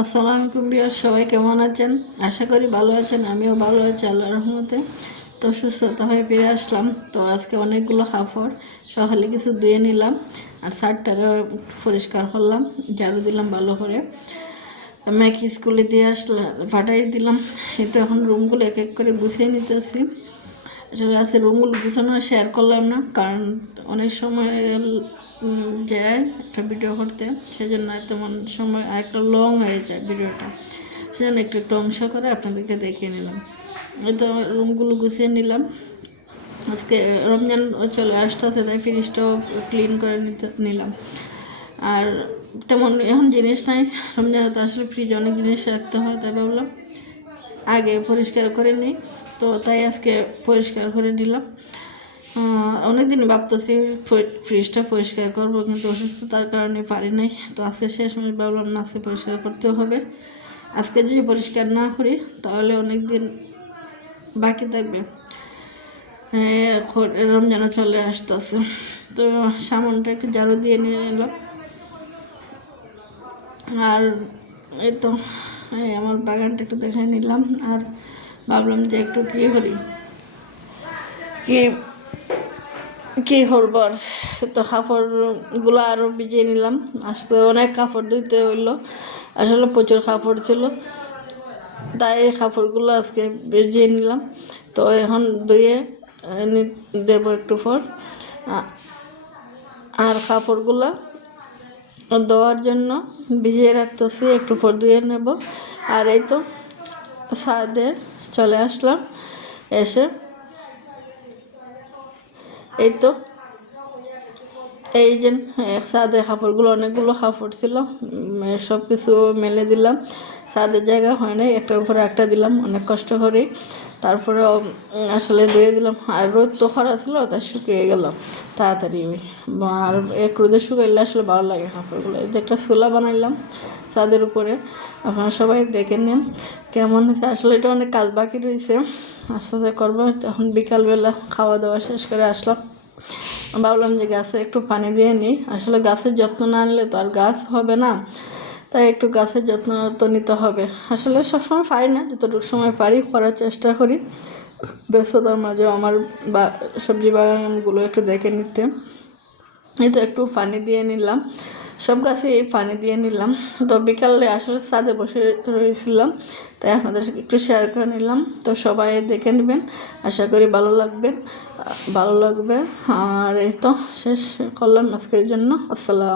আসসালামু আলাইকুম বিয়ার, সবাই কেমন আছেন? আশা করি ভালো আছেন। আমিও ভালো আছি আল্লাহর রহমতে। তো সুস্থতা হয়ে ফিরে আসলাম। তো আজকে অনেকগুলো কাপড় সকালে কিছু ধুয়ে নিলাম, আর শার্টটারও পরিষ্কার করলাম, ঝাড়ু দিলাম ভালো করে। মেয়েকে স্কুলে দিয়ে আসলাম, পাঠাই দিলাম। এই তো এখন রুমগুলো এক এক করে গুছিয়ে নিতেছি। আসলে আছে রুমগুলো গুছানো শেয়ার করলাম না, কারণ অনেক সময় যায় একটা ভিডিও করতে, সেজন্য তেমন সময় আর একটা লং হয়ে যায় ভিডিওটা, সেজন্য একটু একটু অংশ করে আপনাদেরকে দেখিয়ে নিলাম। এই তো রুমগুলো গুছিয়ে নিলাম। আজকে রমজান চলে আসতেছে, তাই ফ্রিজটাও ক্লিন করে নিলাম। আর তেমন এখন জিনিস নাই, রমজানে তো আসলে ফ্রিজে অনেক জিনিস রাখতে হয়, তাই ভাবলাম আগে পরিষ্কার করে নিই। তো তাই আজকে পরিষ্কার করে নিলাম। অনেকদিন ভাবতেছি ফ্রিজটা পরিষ্কার করবো, কিন্তু অসুস্থতার কারণে পারি নাই। তো আজকে শেষমেশ ভাবলাম না, আজকে পরিষ্কার করতে হবে। আজকে যদি পরিষ্কার না করি তাহলে অনেক দিন বাকি থাকবে। রমজানও চলে আসতেছে। তো সামানটা একটু ঝাড়ু দিয়ে নিয়ে নিলাম। আর এই তো আমার বাগানটা একটু দেখাই নিলাম। আর ভাবলাম যে একটু কী করি, কী করবো। আর তো কাপড়গুলো আরও ভিজিয়ে নিলাম। আসলে অনেক কাপড় ধুইতে হইলো, আসলে প্রচুর কাপড় ছিল, তাই এই কাপড়গুলো আজকে ভিজিয়ে নিলাম। তো এখন ধুয়ে দেবো একটু পর। আর কাপড়গুলো ধোয়ার জন্য ভিজিয়ে রাখতেছি, একটু পর ধুয়ে নেব। আর এই তো ছাদে চলে আসলাম, এসে এই তো এই যে ছাদে কাপড়গুলো, অনেকগুলো কাপড় ছিল, সব কিছু মেলে দিলাম। ছাদের জায়গা হয় নাই, একটার উপরে একটা দিলাম অনেক কষ্ট করে। তারপরে আসলে ধুয়ে দিলাম। আর রোদ তো খরা ছিল, তা শুকিয়ে গেল তাড়াতাড়ি। আর এক রোদে শুকাইলে আসলে ভালো লাগে কাপড়গুলো। এই যে একটা চুলা বানাইলাম ছাদের উপরে, আপনারা সবাই দেখে নিন কেমন হয়েছে। আসলে এটা অনেক কাজ বাকি রয়েছে, আস্তে আস্তে করবো। এখন বিকালবেলা খাওয়া দাওয়া শেষ করে আসলাম, ভাবলাম যে গাছে একটু পানি দিয়ে নিই। আসলে গাছের যত্ন না নিলে তো আর গাছ হবে না, তাই একটু গাছের যত্ন তো নিতে হবে। আসলে সবসময় পারি না, যতটুকু সময় পারি করার চেষ্টা করি। ব্যস্ততার মাঝেও আমার সবজি বাগানগুলো একটু দেখে নিতে। এই তো একটু পানি দিয়ে নিলাম, সব গাছে পানি দিয়ে নিলাম। তো বিকালে আসলে ছাদে বসে রয়েছিলাম, তাই আপনাদের সাথে একটু শেয়ার করে নিলাম। তো সবাই দেখে নেবেন, আশা করি ভালো লাগবে। আর এই তো শেষ করলাম আজকের জন্য। আসসালাম।